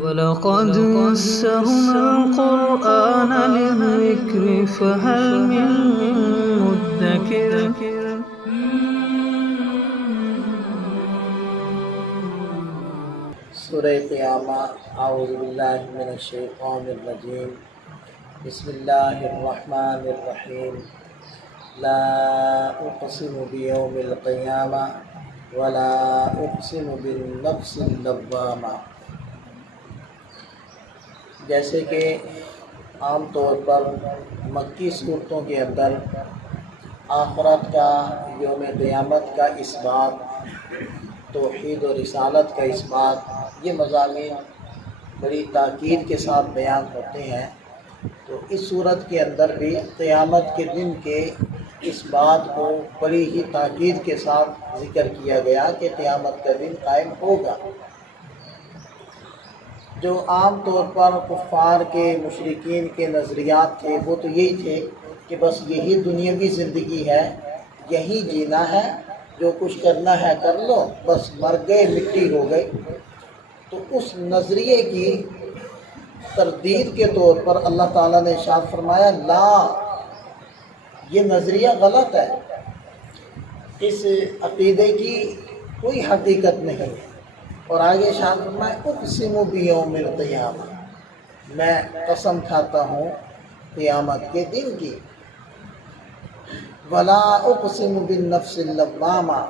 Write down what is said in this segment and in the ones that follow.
وَلَقَدْ يَسَّرْنَا الْقُرْآنَ لِلذِّكْرِ فَهَلْ مِن مُّدَّكِرٍ سورہ قیامہ اعوذ باللہ من الشیطان الرجیم بسم اللہ الرحمن الرحیم لا اقسم بیوم القیامہ ولا اقسم بالنفس اللوامہ۔ جیسے کہ عام طور پر مکی صورتوں کے اندر آخرت کا، یوم قیامت کا اس بات، توحید و رسالت کا اس بات، یہ مضامین بڑی تاکید کے ساتھ بیان ہوتے ہیں، تو اس صورت کے اندر بھی قیامت کے دن کے اس بات کو بڑی ہی تاکید کے ساتھ ذکر کیا گیا کہ قیامت کا دن قائم ہوگا۔ جو عام طور پر کفار کے، مشرکین کے نظریات تھے وہ تو یہی تھے کہ بس یہی دنیاوی زندگی ہے، یہی جینا ہے، جو کچھ کرنا ہے کر لو، بس مر گئے مٹی ہو گئی۔ تو اس نظریے کی تردید کے طور پر اللہ تعالیٰ نے ارشاد فرمایا لا، یہ نظریہ غلط ہے، اس عقیدے کی کوئی حقیقت نہیں ہے۔ اور آگے ارشاد فرمایا اقسم بیوم القیامہ، میں قسم کھاتا ہوں قیامت کے دن کی۔ ولا اقسم بالنفس اللوامہ،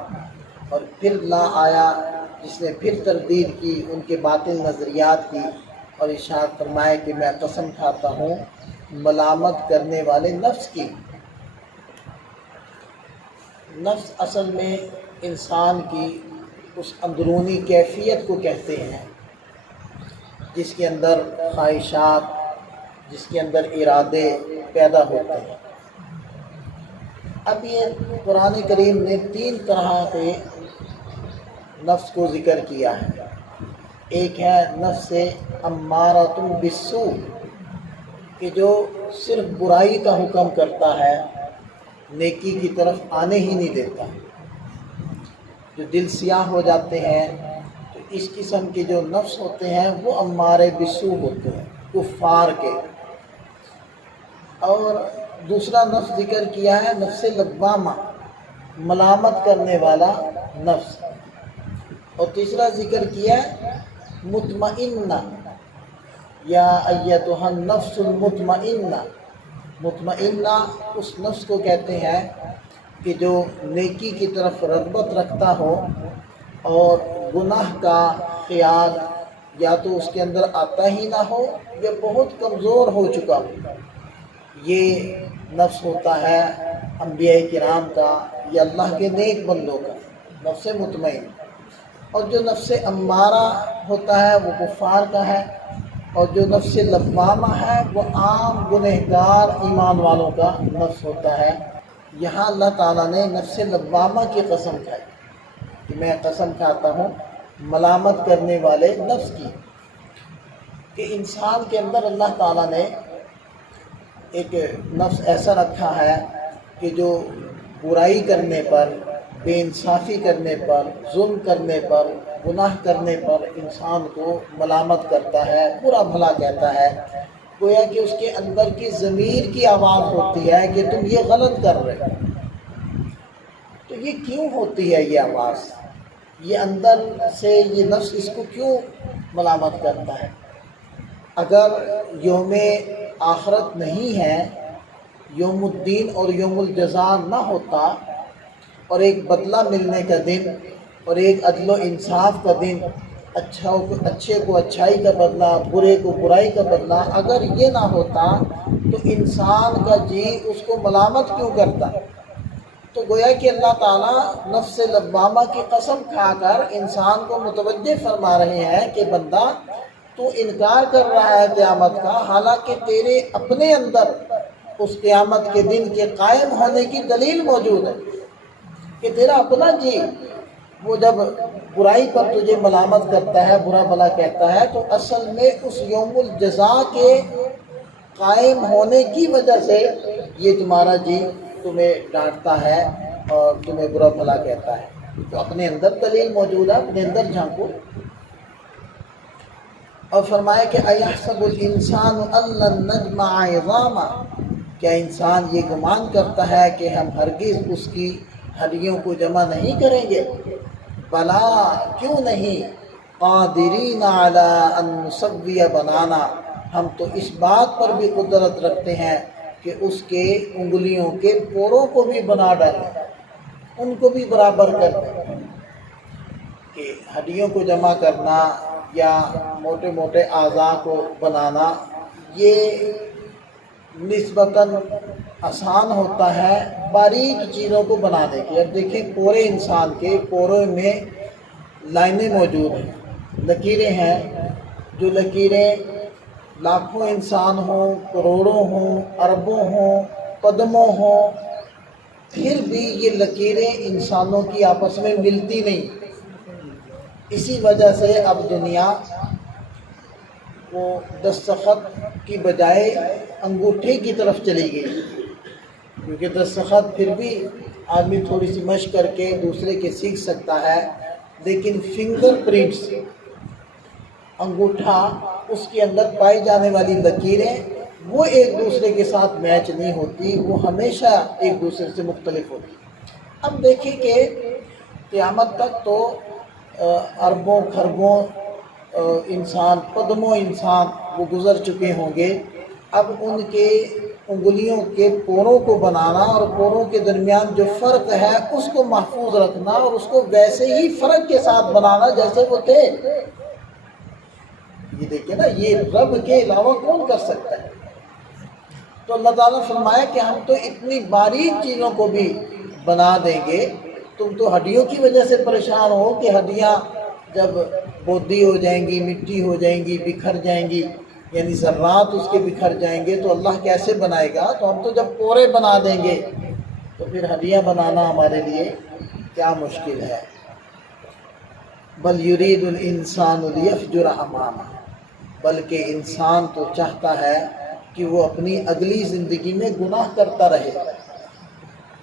اور پھر لا آیا جس نے پھر تردید کی ان کے باطل نظریات کی، اور ارشاد فرمایا کہ میں قسم کھاتا ہوں ملامت کرنے والے نفس کی۔ نفس اصل میں انسان کی اس اندرونی کیفیت کو کہتے ہیں جس کے اندر خواہشات، جس کے اندر ارادے پیدا ہوتے ہیں۔ اب یہ قرآن کریم نے 3 طرح کے نفس کو ذکر کیا ہے۔ ایک ہے نفس امارۃ بالسوء، کہ جو صرف برائی کا حکم کرتا ہے، نیکی کی طرف آنے ہی نہیں دیتا، جو دل سیاہ ہو جاتے ہیں۔ تو اس قسم کے جو نفس ہوتے ہیں وہ امارے بالسوء ہوتے ہیں، کفار کے۔ اور دوسرا نفس ذکر کیا ہے نفس لوامہ، ملامت کرنے والا نفس۔ اور تیسرا ذکر کیا ہے مطمئنہ، یا ایتھا النفس المطمئنہ۔ مطمئنہ اس نفس کو کہتے ہیں کہ جو نیکی کی طرف رغبت رکھتا ہو اور گناہ کا خیال یا تو اس کے اندر آتا ہی نہ ہو یا بہت کمزور ہو چکا ہو۔ یہ نفس ہوتا ہے انبیاء کرام کا یا اللہ کے نیک بندوں کا نفس مطمئن۔ اور جو نفس امارہ ہوتا ہے وہ کفار کا ہے، اور جو نفس لوامہ ہے وہ عام گنہگار ایمان والوں کا نفس ہوتا ہے۔ یہاں اللہ تعالیٰ نے نفس لوامہ کی قسم کھائی کہ میں قسم کھاتا ہوں ملامت کرنے والے نفس کی، کہ انسان کے اندر اللہ تعالیٰ نے ایک نفس ایسا رکھا ہے کہ جو برائی کرنے پر، بے انصافی کرنے پر، ظلم کرنے پر، گناہ کرنے پر انسان کو ملامت کرتا ہے، برا بھلا کہتا ہے۔ گویا کہ اس کے اندر کی ضمیر کی آواز ہوتی ہے کہ تم یہ غلط کر رہے ہو۔ تو یہ کیوں ہوتی ہے یہ آواز؟ یہ اندر سے یہ نفس اس کو کیوں ملامت کرتا ہے؟ اگر یوم آخرت نہیں ہے، یوم الدین اور یوم الجزا نہ ہوتا، اور ایک بدلہ ملنے کا دن اور ایک عدل و انصاف کا دن، اچھے کو اچھائی کا بدلہ، برے کو برائی کا بدلہ، اگر یہ نہ ہوتا تو انسان کا جی اس کو ملامت کیوں کرتا؟ تو گویا کہ اللہ تعالیٰ نفس لوامہ کی قسم کھا کر انسان کو متوجہ فرما رہے ہیں کہ بندہ تو انکار کر رہا ہے قیامت کا، حالانکہ تیرے اپنے اندر اس قیامت کے دن کے قائم ہونے کی دلیل موجود ہے، کہ تیرا اپنا جی وہ جب برائی پر تجھے ملامت کرتا ہے، برا بھلا کہتا ہے، تو اصل میں اس یوم الجزا کے قائم ہونے کی وجہ سے یہ تمہارا جی تمہیں ڈانٹتا ہے اور تمہیں برا بھلا کہتا ہے۔ تو اپنے اندر دلیل موجود ہے، اپنے اندر جھانکو۔ اور فرمایا کہ ایحسب الانسان ان لن نجمع عظاما، کیا انسان یہ گمان کرتا ہے کہ ہم ہرگز اس کی ہڈیوں کو جمع نہیں کریں گے؟ بلا، کیوں نہیں، قادرین علی ان نسوی بنانا، ہم تو اس بات پر بھی قدرت رکھتے ہیں کہ اس کے انگلیوں کے پوروں کو بھی بنا ڈالیں، ان کو بھی برابر کر دیں۔ کہ ہڈیوں کو جمع کرنا یا موٹے موٹے اعضاء کو بنانا یہ نسبتاً آسان ہوتا ہے باریک چیزوں کو بنانے کی۔ اب دیکھیں پورے انسان کے پوروں میں لائنیں موجود ہیں، لکیریں ہیں، جو لکیریں لاکھوں انسان ہوں، کروڑوں ہوں، اربوں ہوں، قدموں ہوں، پھر بھی یہ لکیریں انسانوں کی آپس میں ملتی نہیں۔ اسی وجہ سے اب دنیا وہ دستخط کی بجائے انگوٹھے کی طرف چلی گئی، کیونکہ دستخط پھر بھی آدمی تھوڑی سی مشق کر کے دوسرے کے سیکھ سکتا ہے، لیکن فنگر پرنٹس، انگوٹھا، اس کے اندر پائی جانے والی لکیریں وہ ایک دوسرے کے ساتھ میچ نہیں ہوتی، وہ ہمیشہ ایک دوسرے سے مختلف ہوتی۔ اب دیکھیں کہ قیامت تک تو اربوں خربوں انسان، قدموں انسان وہ گزر چکے ہوں گے، اب ان کے انگلیوں کے پوروں کو بنانا اور پوروں کے درمیان جو فرق ہے اس کو محفوظ رکھنا اور اس کو ویسے ہی فرق کے ساتھ بنانا جیسے وہ تھے، یہ دیکھیں نا، یہ رب کے علاوہ کون کر سکتا ہے؟ تو اللہ تعالیٰ فرمایا کہ ہم تو اتنی باریک چیزوں کو بھی بنا دیں گے، تم تو ہڈیوں کی وجہ سے پریشان ہو کہ ہڈیاں جب بودی ہو جائیں گی، مٹی ہو جائیں گی، بکھر جائیں گی، یعنی ذرات اس کے بکھر جائیں گے تو اللہ کیسے بنائے گا؟ تو ہم تو جب پورے بنا دیں گے تو پھر ہڈیاں بنانا ہمارے لیے کیا مشکل ہے۔ بل یرید الانسان لیفجر امامہ، بلکہ انسان تو چاہتا ہے کہ وہ اپنی اگلی زندگی میں گناہ کرتا رہے،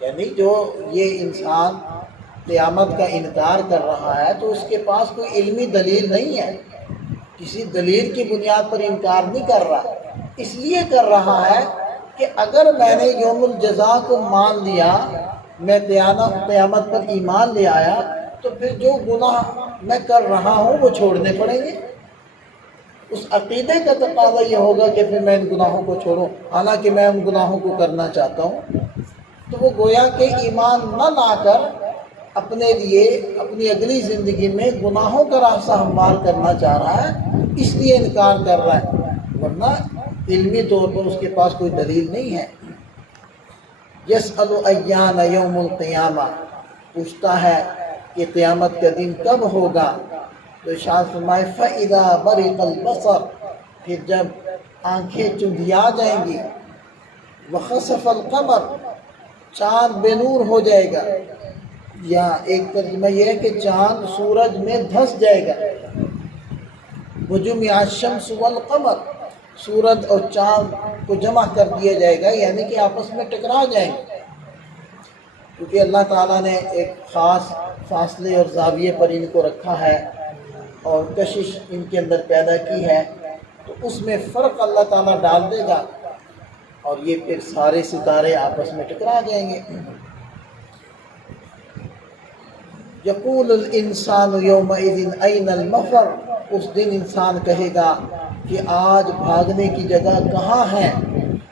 یعنی جو یہ انسان قیامت کا انکار کر رہا ہے تو اس کے پاس کوئی علمی دلیل نہیں ہے، کسی دلیل کی بنیاد پر انکار نہیں کر رہا، اس لیے کر رہا ہے کہ اگر میں نے یوم الجزا کو مان لیا، میں قیامت پر ایمان لے آیا، تو پھر جو گناہ میں کر رہا ہوں وہ چھوڑنے پڑیں گے۔ اس عقیدے کا تقاضا یہ ہوگا کہ پھر میں ان گناہوں کو چھوڑوں، حالانکہ میں ان گناہوں کو کرنا چاہتا ہوں۔ تو وہ گویا کہ ایمان نہ لا کر اپنے لیے اپنی اگلی زندگی میں گناہوں کا راستہ ہموار کرنا چاہ رہا ہے، اس لیے انکار کر رہا ہے، ورنہ علمی طور پر اس کے پاس کوئی دلیل نہیں ہے۔ یسأل ایان یوم القیامہ، پوچھتا ہے کہ قیامت کا دن کب ہوگا؟ تو ارشاد فرمائے فَإِذَا بَرِقَ الْبَصَرُ، پھر جب آنکھیں چندھیا جائیں گی، وَخَسَفَ الْقَمَرُ، چاند بے نور ہو جائے گا، یا ایک ترجمہ یہ ہے کہ چاند سورج میں دھس جائے گا، وَجُمِعَ الشَّمْسُ وَالْقَمَرُ، سورج اور چاند کو جمع کر دیا جائے گا، یعنی کہ آپس میں ٹکرا جائیں گے، کیونکہ اللہ تعالیٰ نے ایک خاص فاصلے اور زاویے پر ان کو رکھا ہے اور کشش ان کے اندر پیدا کی ہے، تو اس میں فرق اللہ تعالیٰ ڈال دے گا اور یہ پھر سارے ستارے آپس میں ٹکرا جائیں گے۔ یقول الانسان یومئذ این المفر، اس دن انسان کہے گا کہ آج بھاگنے کی جگہ کہاں ہے؟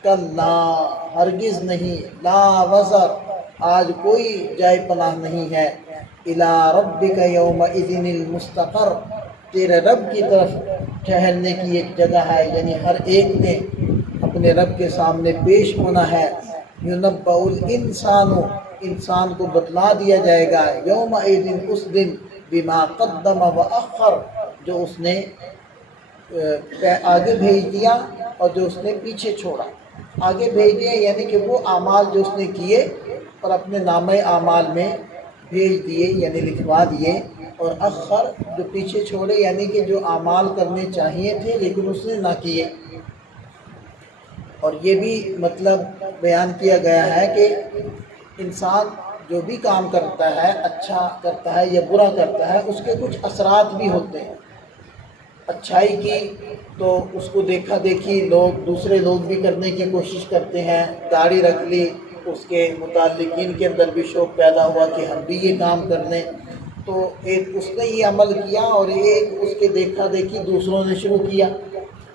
کلا، ہرگز نہیں، لا وزر، آج کوئی جائے پناہ نہیں ہے، الی ربک یومئذ المستقر، تیرے رب کی طرف ٹھہرنے کی ایک جگہ ہے، یعنی ہر ایک نے اپنے رب کے سامنے پیش ہونا ہے۔ ینبأ الانسان، انسان کو بتلا دیا جائے گا، یومئذ، اس دن، بما قدم واخر، جو اس نے آگے بھیج دیا اور جو اس نے پیچھے چھوڑا۔ آگے بھیج دیا یعنی کہ وہ اعمال جو اس نے کیے اور اپنے نامہ اعمال میں بھیج دیے، یعنی لکھوا دیے، اور اخر، جو پیچھے چھوڑے، یعنی کہ جو اعمال کرنے چاہیے تھے لیکن اس نے نہ کیے۔ اور یہ بھی مطلب بیان کیا گیا ہے کہ انسان جو بھی کام کرتا ہے، اچھا کرتا ہے یا برا کرتا ہے، اس کے کچھ اثرات بھی ہوتے ہیں۔ اچھائی کی تو اس کو دیکھا دیکھی دوسرے لوگ بھی کرنے کی کوشش کرتے ہیں، داڑھی رکھ لی، اس کے متعلقین کے اندر بھی شوق پیدا ہوا کہ ہم بھی یہ کام کر لیں، تو ایک اس نے یہ عمل کیا اور ایک اس کے دیکھا دیکھی دوسروں نے شروع کیا،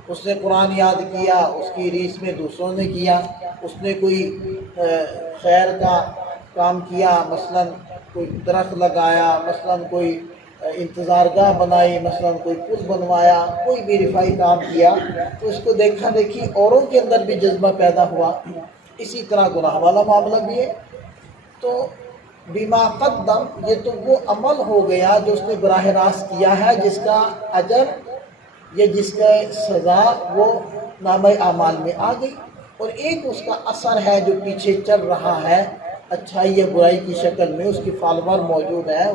اس نے قرآن یاد کیا، اس کی ریس میں دوسروں نے کیا، اس نے کوئی خیر کا کام کیا، مثلا کوئی درخت لگایا، مثلا کوئی انتظار گاہ بنائی، مثلا کوئی پل بنوایا، کوئی بھی رفائی کام کیا، تو اس کو دیکھا دیکھی اوروں کے اندر بھی جذبہ پیدا ہوا۔ اسی طرح گناہ والا معاملہ بھی ہے، تو بما قدم، یہ تو وہ عمل ہو گیا جو اس نے براہ راست کیا ہے، جس کا اجر یا جس کا سزا وہ نامہ اعمال میں آ گئی، اور ایک اس کا اثر ہے جو پیچھے چل رہا ہے اچھائی یا برائی کی شکل میں، اس کی فالوور موجود ہے،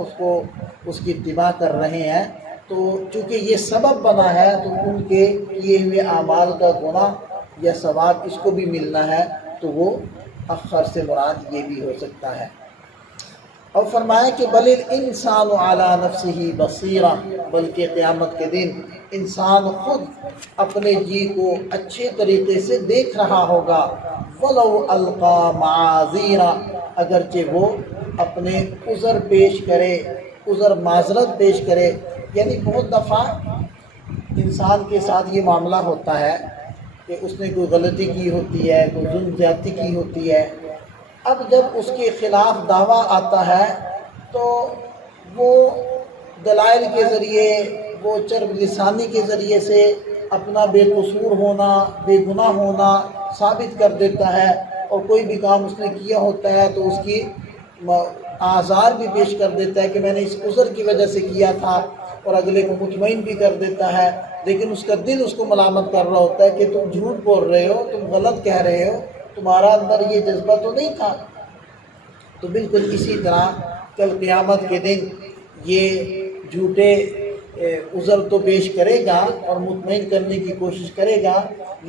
اس کی اتباع کر رہے ہیں، تو چونکہ یہ سبب بنا ہے تو ان کے کیے ہوئے اعمال کا گناہ یا ثواب اس کو بھی ملنا ہے، تو وہ اخر سے مراد یہ بھی ہو سکتا ہے۔ اور فرمایا کہ بل الانسان علی نفسہ بصیرہ، بلکہ قیامت کے دن انسان خود اپنے جی کو اچھے طریقے سے دیکھ رہا ہوگا، ولو القا معاذیرا، اگرچہ وہ اپنے عذر پیش کرے، عذر معذرت پیش کرے، یعنی بہت دفعہ انسان کے ساتھ یہ معاملہ ہوتا ہے کہ اس نے کوئی غلطی کی ہوتی ہے، کوئی ظلم زیادتی کی ہوتی ہے، اب جب اس کے خلاف دعویٰ آتا ہے تو وہ دلائل کے ذریعے، وہ چرب لسانی کے ذریعے سے اپنا بے قصور ہونا، بے گناہ ہونا ثابت کر دیتا ہے، اور کوئی بھی کام اس نے کیا ہوتا ہے تو اس کی آزار بھی پیش کر دیتا ہے کہ میں نے اس عذر کی وجہ سے کیا تھا، اور اگلے کو مطمئن بھی کر دیتا ہے، لیکن اس کا دل اس کو ملامت کر رہا ہوتا ہے کہ تم جھوٹ بول رہے ہو، تم غلط کہہ رہے ہو، تمہارا اندر یہ جذبہ تو نہیں تھا۔ تو بالکل اسی طرح کل قیامت کے دن یہ جھوٹے عذر تو پیش کرے گا اور مطمئن کرنے کی کوشش کرے گا،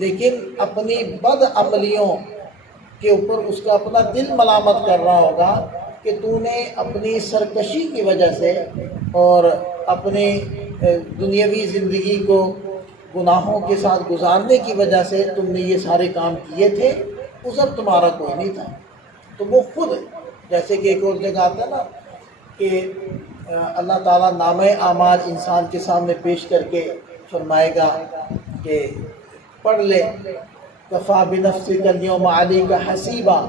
لیکن اپنی بد عملیوں کے اوپر اس کا اپنا دل ملامت کر رہا ہوگا کہ تو نے اپنی سرکشی کی وجہ سے اور اپنی دنیاوی زندگی کو گناہوں کے ساتھ گزارنے کی وجہ سے تم نے یہ سارے کام کیے تھے، عذر تمہارا کوئی نہیں تھا۔ تو وہ خود، جیسے کہ ایک اور جگہ آتا ہے نا کہ اللہ تعالیٰ نامہ اعمال انسان کے سامنے پیش کر کے فرمائے گا کہ پڑھ لے، کفا بنفسک اليوم علیک حسیبا،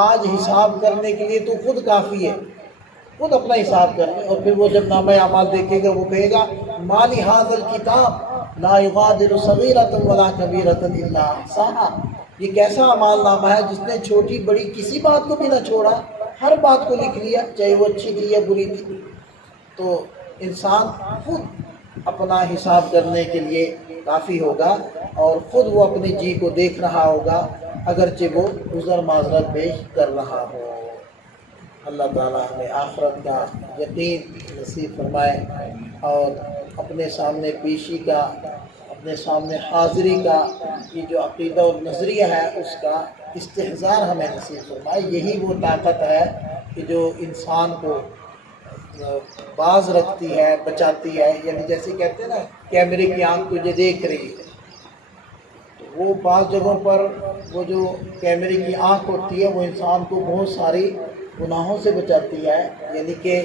آج حساب کرنے کے لیے تو خود کافی ہے، خود اپنا حساب کر لے۔ اور پھر وہ جب نامہ اعمال دیکھے گا وہ کہے گا ما لہذا الکتاب لا یغادر صغیرۃ ولا کبیرۃ الا احصاها، یہ کیسا اعمال نامہ ہے جس نے چھوٹی بڑی کسی بات کو بھی نہ چھوڑا، ہر بات کو لکھ لیا، چاہے وہ اچھی تھی یا بری تھی۔ تو انسان خود اپنا حساب کرنے کے لیے کافی ہوگا، اور خود وہ اپنے جی کو دیکھ رہا ہوگا اگرچہ وہ عذر معذرت پیش کر رہا ہو۔ اللہ تعالیٰ ہمیں آخرت کا یقین نصیب فرمائے، اور اپنے سامنے پیشی کا، اپنے سامنے حاضری کا یہ جو عقیدہ اور نظریہ ہے اس کا استحضار ہمیں نصیب فرمائے۔ یہی وہ طاقت ہے کہ جو انسان کو باز رکھتی ہے، بچاتی ہے، یعنی جیسے کہتے ہیں نا کیمرے کی آنکھ تجھے دیکھ رہی ہے، تو وہ بعض جگہوں پر وہ جو کیمرے کی آنکھ ہوتی ہے وہ انسان کو بہت ساری گناہوں سے بچاتی ہے، یعنی کہ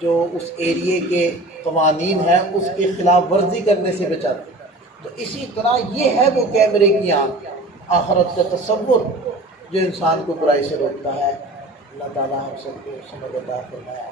جو اس ایریے کے قوانین ہیں اس کے خلاف ورزی کرنے سے بچاتی ہے۔ تو اسی طرح یہ ہے وہ کیمرے کی آنکھ، آخرت کا تصور جو انسان کو برائی سے روکتا ہے۔ اللہ تعالیٰ ہم سب کو سمجھ عطا فرمائے۔